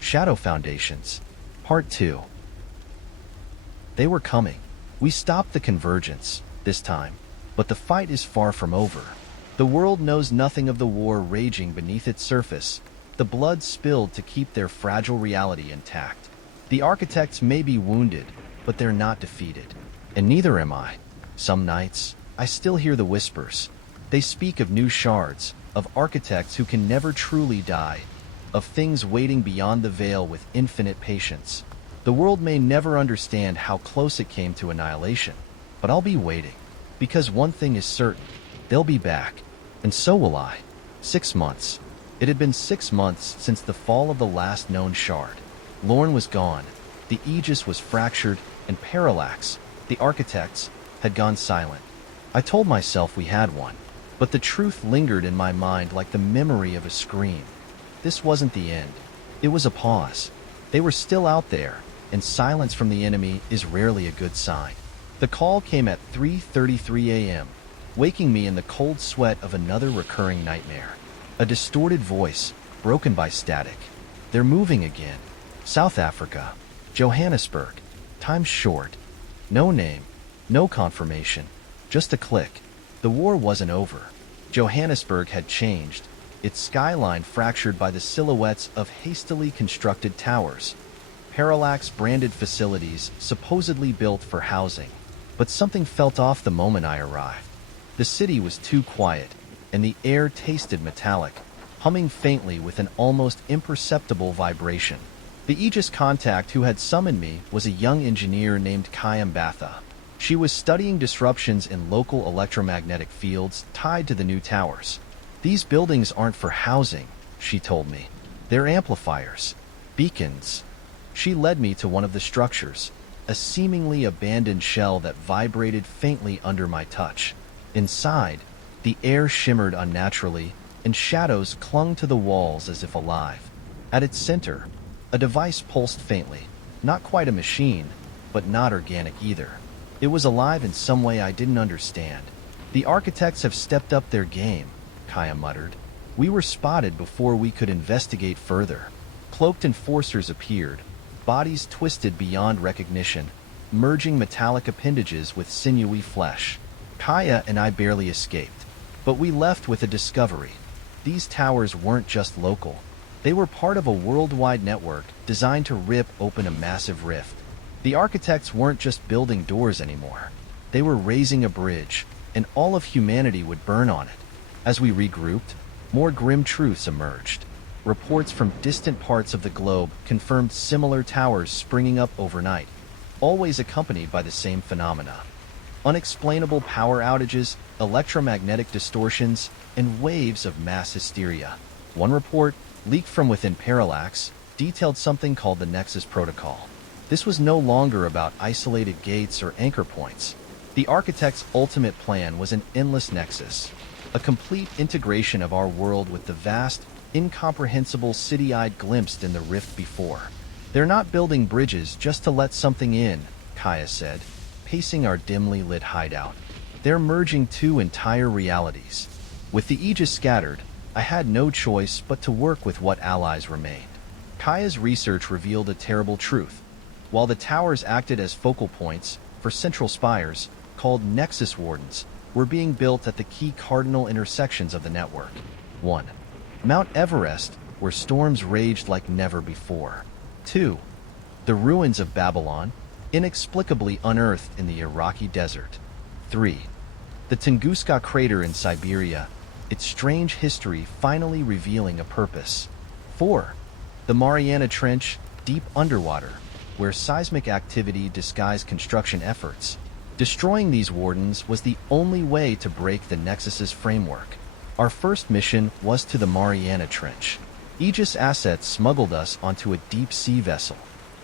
Shadow Foundations. Part 2. They were coming. We stopped the convergence, this time, but the fight is far from over. The world knows nothing of the war raging beneath its surface, the blood spilled to keep their fragile reality intact. The architects may be wounded, but they're not defeated. And neither am I. Some nights, I still hear the whispers. They speak of new shards, of architects who can never truly die, of things waiting beyond the veil with infinite patience. The world may never understand how close it came to annihilation, but I'll be waiting. Because one thing is certain, they'll be back, and so will I. 6 months. It had been 6 months since the fall of the last known shard. Lorne was gone, the Aegis was fractured, and Parallax, the architects, had gone silent. I told myself we had one, but the truth lingered in my mind like the memory of a scream. This wasn't the end. It was a pause. They were still out there, and silence from the enemy is rarely a good sign. The call came at 3:33 a.m., waking me in the cold sweat of another recurring nightmare. A distorted voice, broken by static. They're moving again. South Africa. Johannesburg. Time's short. No name. No confirmation. Just a click. The war wasn't over. Johannesburg had changed, its skyline fractured by the silhouettes of hastily constructed towers. Parallax-branded facilities supposedly built for housing. But something felt off the moment I arrived. The city was too quiet, and the air tasted metallic, humming faintly with an almost imperceptible vibration. The Aegis contact who had summoned me was a young engineer named Kaya Mbatha. She was studying disruptions in local electromagnetic fields tied to the new towers. These buildings aren't for housing, she told me. They're amplifiers. Beacons. She led me to one of the structures, a seemingly abandoned shell that vibrated faintly under my touch. Inside, the air shimmered unnaturally, and shadows clung to the walls as if alive. At its center, a device pulsed faintly. Not quite a machine, but not organic either. It was alive in some way I didn't understand. The architects have stepped up their game, Kaya muttered. We were spotted before we could investigate further. Cloaked enforcers appeared, bodies twisted beyond recognition, merging metallic appendages with sinewy flesh. Kaya and I barely escaped, but we left with a discovery. These towers weren't just local. They were part of a worldwide network designed to rip open a massive rift. The architects weren't just building doors anymore. They were raising a bridge, and all of humanity would burn on it. As we regrouped, more grim truths emerged. Reports from distant parts of the globe confirmed similar towers springing up overnight, always accompanied by the same phenomena. Unexplainable power outages, electromagnetic distortions, and waves of mass hysteria. One report, leaked from within Parallax, detailed something called the Nexus protocol. This was no longer about isolated gates or anchor points. The architect's ultimate plan was an endless nexus, a complete integration of our world with the vast, incomprehensible city I'd glimpsed in the rift before. They're not building bridges just to let something in, Kaya said, pacing our dimly lit hideout. They're merging two entire realities. With the Aegis scattered, I had no choice but to work with what allies remained. Kaya's research revealed a terrible truth. While the towers acted as focal points for central spires, called Nexus Wardens, were being built at the key cardinal intersections of the network. 1. Mount Everest, where storms raged like never before. 2. The ruins of Babylon, inexplicably unearthed in the Iraqi desert. 3. The Tunguska crater in Siberia, its strange history finally revealing a purpose. 4. The Mariana Trench, deep underwater, where seismic activity disguised construction efforts. Destroying these wardens was the only way to break the Nexus's framework. Our first mission was to the Mariana Trench. Aegis assets smuggled us onto a deep-sea vessel.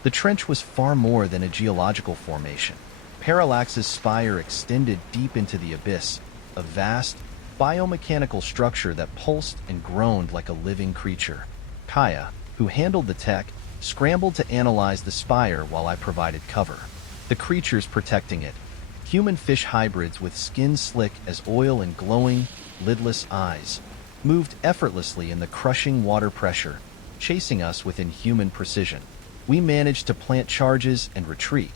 The trench was far more than a geological formation. Parallax's spire extended deep into the abyss, a vast, biomechanical structure that pulsed and groaned like a living creature. Kaya, who handled the tech, scrambled to analyze the spire while I provided cover. The creatures protecting it, human-fish hybrids with skin slick as oil and glowing, lidless eyes, moved effortlessly in the crushing water pressure, chasing us with inhuman precision. We managed to plant charges and retreat,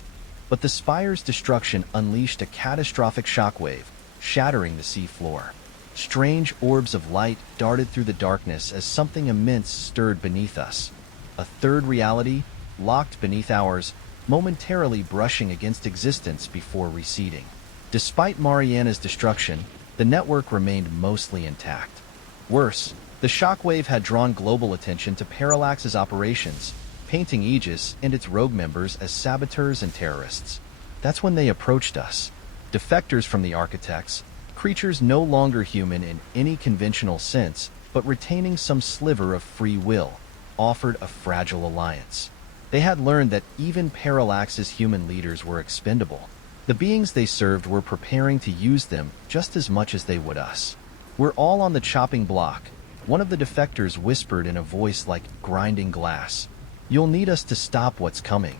but the spire's destruction unleashed a catastrophic shockwave, shattering the sea floor. Strange orbs of light darted through the darkness as something immense stirred beneath us. A third reality, locked beneath ours, momentarily brushing against existence before receding. Despite Mariana's destruction, the network remained mostly intact. Worse, the shockwave had drawn global attention to Parallax's operations, painting Aegis and its rogue members as saboteurs and terrorists. That's when they approached us. Defectors from the Architects, creatures no longer human in any conventional sense, but retaining some sliver of free will, offered a fragile alliance. They had learned that even Parallax's human leaders were expendable. The beings they served were preparing to use them just as much as they would us. "We're all on the chopping block," one of the defectors whispered in a voice like grinding glass. "You'll need us to stop what's coming."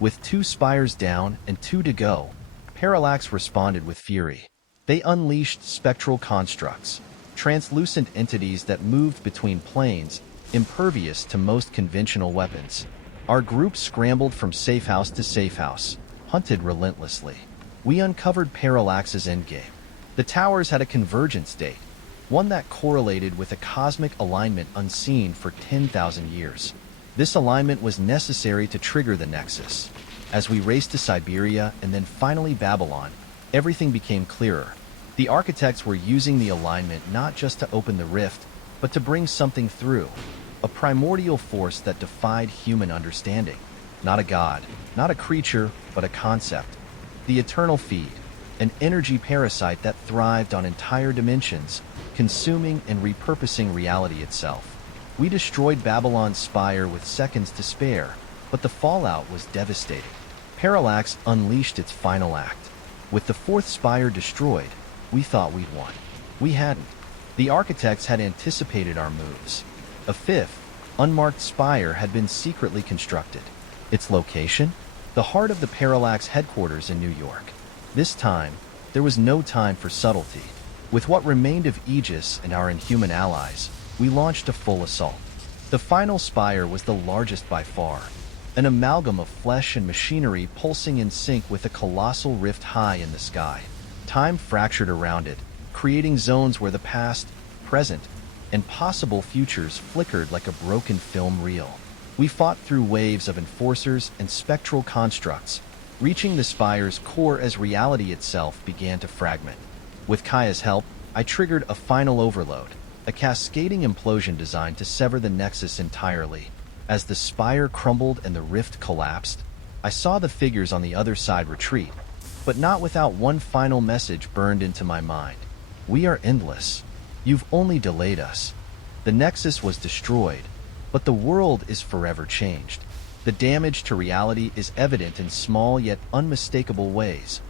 With 2 spires down and 2 to go, Parallax responded with fury. They unleashed spectral constructs, translucent entities that moved between planes, impervious to most conventional weapons. Our group scrambled from safe house to safe house, hunted relentlessly. We uncovered Parallax's endgame. The towers had a convergence date, one that correlated with a cosmic alignment unseen for 10,000 years. This alignment was necessary to trigger the Nexus. As we raced to Siberia and then finally Babylon, everything became clearer. The Architects were using the alignment not just to open the rift, but to bring something through. A primordial force that defied human understanding. Not a god, not a creature, but a concept. The Eternal Feed, an energy parasite that thrived on entire dimensions, consuming and repurposing reality itself. We destroyed Babylon's spire with seconds to spare, but the fallout was devastating. Parallax unleashed its final act. With the 4th spire destroyed, we thought we'd won. We hadn't. The Architects had anticipated our moves. A 5th, unmarked spire had been secretly constructed. Its location? The heart of the Parallax headquarters in New York. This time, there was no time for subtlety. With what remained of Aegis and our inhuman allies, we launched a full assault. The final spire was the largest by far, an amalgam of flesh and machinery pulsing in sync with a colossal rift high in the sky. Time fractured around it, creating zones where the past, present, and possible futures flickered like a broken film reel. We fought through waves of enforcers and spectral constructs, reaching the spire's core as reality itself began to fragment. With Kaya's help, I triggered a final overload, a cascading implosion designed to sever the Nexus entirely. As the spire crumbled and the rift collapsed, I saw the figures on the other side retreat, but not without one final message burned into my mind. We are endless. You've only delayed us. The Nexus was destroyed, but the world is forever changed. The damage to reality is evident in small yet unmistakable ways.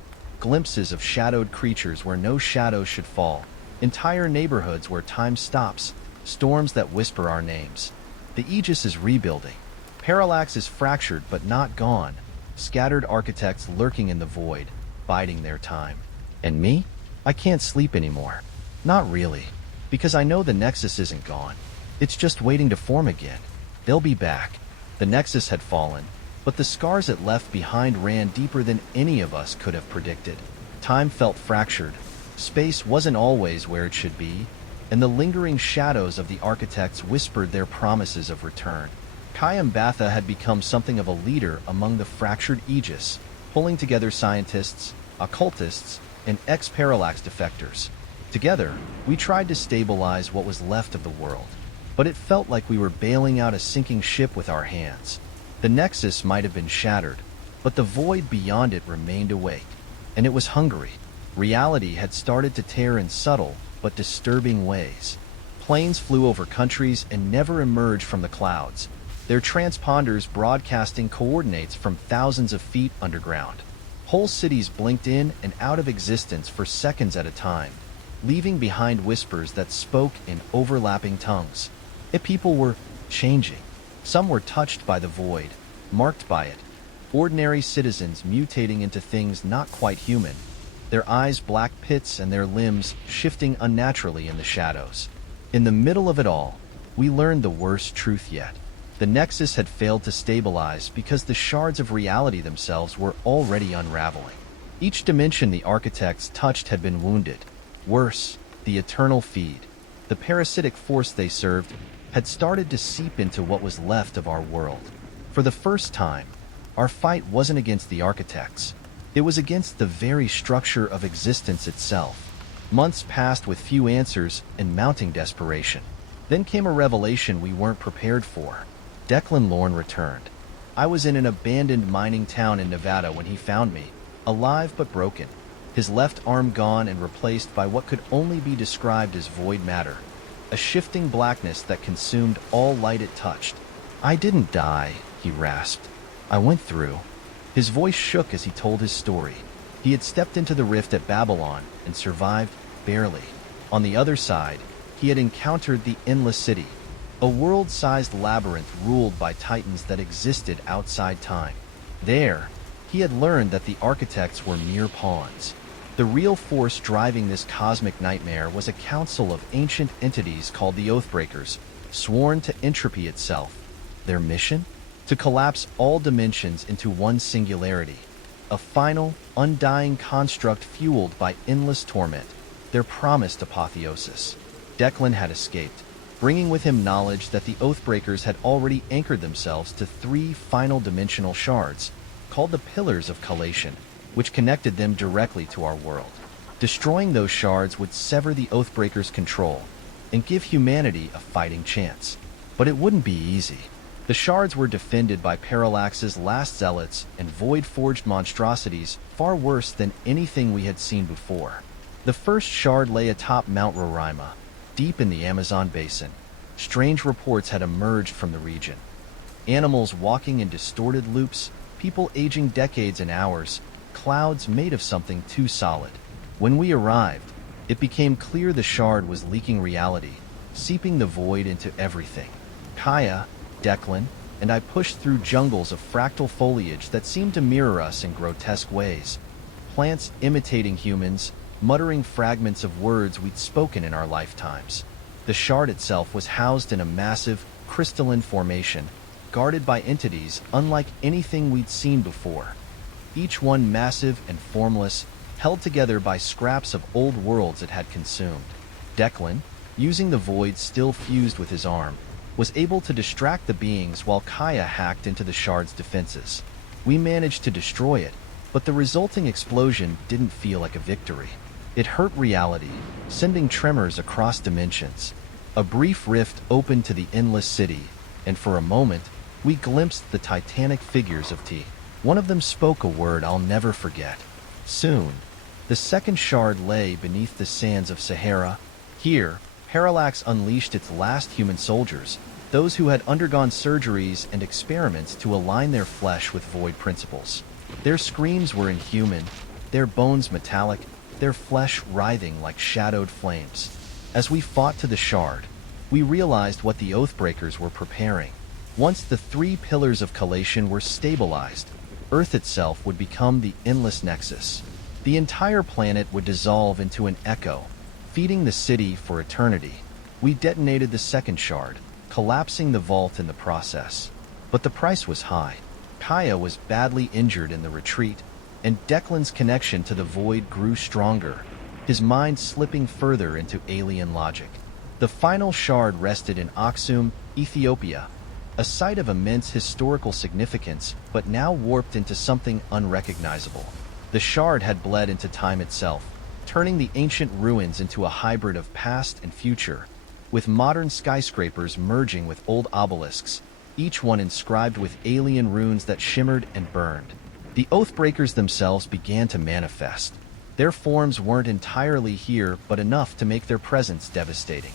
Glimpses of shadowed creatures where no shadows should fall, entire neighborhoods where time stops, storms that whisper our names. The Aegis is rebuilding. Parallax is fractured but not gone. Scattered Architects lurking in the void, biding their time. And me? I can't sleep anymore. Not really, because I know the Nexus isn't gone. It's just waiting to form again. They'll be back. The Nexus had fallen, but the scars it left behind ran deeper than any of us could have predicted. Time felt fractured. Space wasn't always where it should be, and the lingering shadows of the Architects whispered their promises of return. Kayambatha had become something of a leader among the fractured Aegis, pulling together scientists, occultists, and ex-Parallax defectors. Together, we tried to stabilize what was left of the world, but it felt like we were bailing out a sinking ship with our hands. The Nexus might have been shattered, but the void beyond it remained awake, and it was hungry. Reality had started to tear in subtle but disturbing ways. Planes flew over countries and never emerged from the clouds, their transponders broadcasting coordinates from thousands of feet underground. Whole cities blinked in and out of existence for seconds at a time, leaving behind whispers that spoke in overlapping tongues. People were changing. Some were touched by the void, marked by it. Ordinary citizens mutating into things not quite human, their eyes black pits and their limbs shifting unnaturally in the shadows. In the middle of it all, we learned the worst truth yet. The Nexus had failed to stabilize because the shards of reality themselves were already unraveling. Each dimension the architects touched had been wounded. Worse, the eternal feed, the parasitic force they served, had started to seep into what was left of our world. For the first time, our fight wasn't against the architects. It was against the very structure of existence itself. Months passed with few answers and mounting desperation. Then came a revelation we weren't prepared for. Declan Lorne returned. I was in an abandoned mining town in Nevada when he found me, alive but broken, his left arm gone and replaced by what could only be described as void matter, a shifting blackness that consumed all light it touched. "I didn't die," he rasped. "I went through." His voice shook as he told his story. He had stepped into the rift at Babylon and survived barely. On the other side, he had encountered the Endless City, a world-sized labyrinth ruled by titans that existed outside time. There, he had learned that the architects were mere pawns. The real force driving this cosmic nightmare was a council of ancient entities called the Oathbreakers, sworn to entropy itself. Their mission? To collapse all dimensions into one singularity, a final, undying construct fueled by endless torment, their promised apotheosis. Declan had escaped, bringing with him knowledge that the Oathbreakers had already anchored themselves to 3 final dimensional shards, called the Pillars of Collation, which connected them directly to our world. Destroying those shards would sever the Oathbreakers' control and give humanity a fighting chance. But it wouldn't be easy. The shards were defended by Parallax's last zealots and void-forged monstrosities far worse than anything we had seen before. The first shard lay atop Mount Roraima, deep in the Amazon basin. Strange reports had emerged from the region. Animals walking in distorted loops, people aging decades in hours, clouds made of something too solid. When we arrived, it became clear the shard was leaking reality, seeping the void into everything. Kaya, Declan, and I pushed through jungles of fractal foliage that seemed to mirror us in grotesque ways. Plants imitating humans, muttering fragments of words we'd spoken in our lifetimes. The shard itself was housed in a massive, crystalline formation, guarded by entities unlike anything we'd seen before. Each one massive and formless, held together by scraps of old worlds it had consumed. Declan, using the void still fused with his arm, was able to distract the beings while Kaya hacked into the shard's defenses. We managed to destroy it, but the resulting explosion didn't feel like a victory. It hurt reality, sending tremors across dimensions. A brief rift opened to the Endless City, and for a moment, we glimpsed the titanic figures of T. One of them spoke a word I'll never forget. Soon, the second shard lay beneath the sands of Sahara. Here, Parallax unleashed its last human soldiers, those who had undergone surgeries and experiments to align their flesh with void principles. Their screams were inhuman, their bones metallic, their flesh writhing like shadowed flames. As we fought to the shard, we realized what the Oathbreakers were preparing. Once the 3 pillars of collation were stabilized, Earth itself would become the endless Nexus. The entire planet would dissolve into an echo, feeding the city for eternity. We detonated the second shard, collapsing the vault in the process. But the price was high. Kaya was badly injured in the retreat, and Declan's connection to the void grew stronger, his mind slipping further into alien logic. The final shard rested in Aksum, Ethiopia, a site of immense historical significance, but now warped into something unrecognizable. The shard had bled into time itself, turning the ancient ruins into a hybrid of past and future, with modern skyscrapers merging with old obelisks, each one inscribed with alien runes that shimmered and burned. The Oathbreakers themselves began to manifest. Their forms weren't entirely here, but enough to make their presence devastating.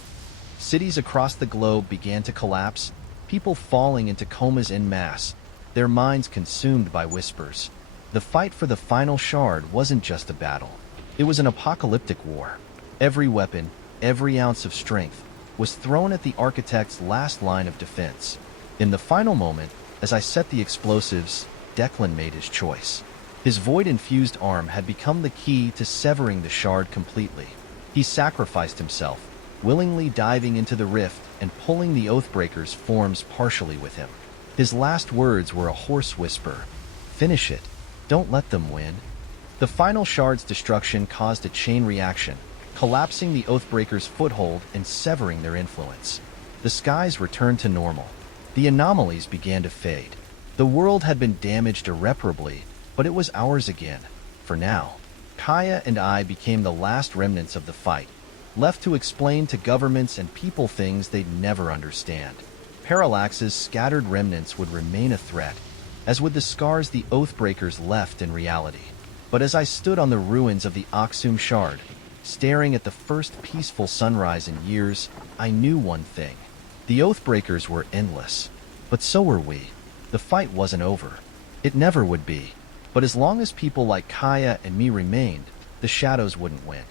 Cities across the globe began to collapse, people falling into comas en masse, their minds consumed by whispers. The fight for the final shard wasn't just a battle. It was an apocalyptic war. Every weapon, every ounce of strength, was thrown at the architect's last line of defense. In the final moment, as I set the explosives, Declan made his choice. His void-infused arm had become the key to severing the shard completely. He sacrificed himself, willingly diving into the rift and pulling the Oathbreakers' forms partially with him. His last words were a hoarse whisper. "Finish it. Don't let them win." The final shard's destruction caused a chain reaction, collapsing the Oathbreakers' foothold and severing their influence. The skies returned to normal. The anomalies began to fade. The world had been damaged irreparably, but it was ours again. For now, Kaya and I became the last remnants of the fight, left to explain to governments and people things they'd never understand. Parallax's scattered remnants would remain a threat, as would the scars the Oathbreakers left in reality. But as I stood on the ruins of the Aksum Shard, staring at the first peaceful sunrise in years, I knew one thing. The Oathbreakers were endless, but so were we. The fight wasn't over. It never would be. But as long as people like Kaya and me remained, the shadows wouldn't win.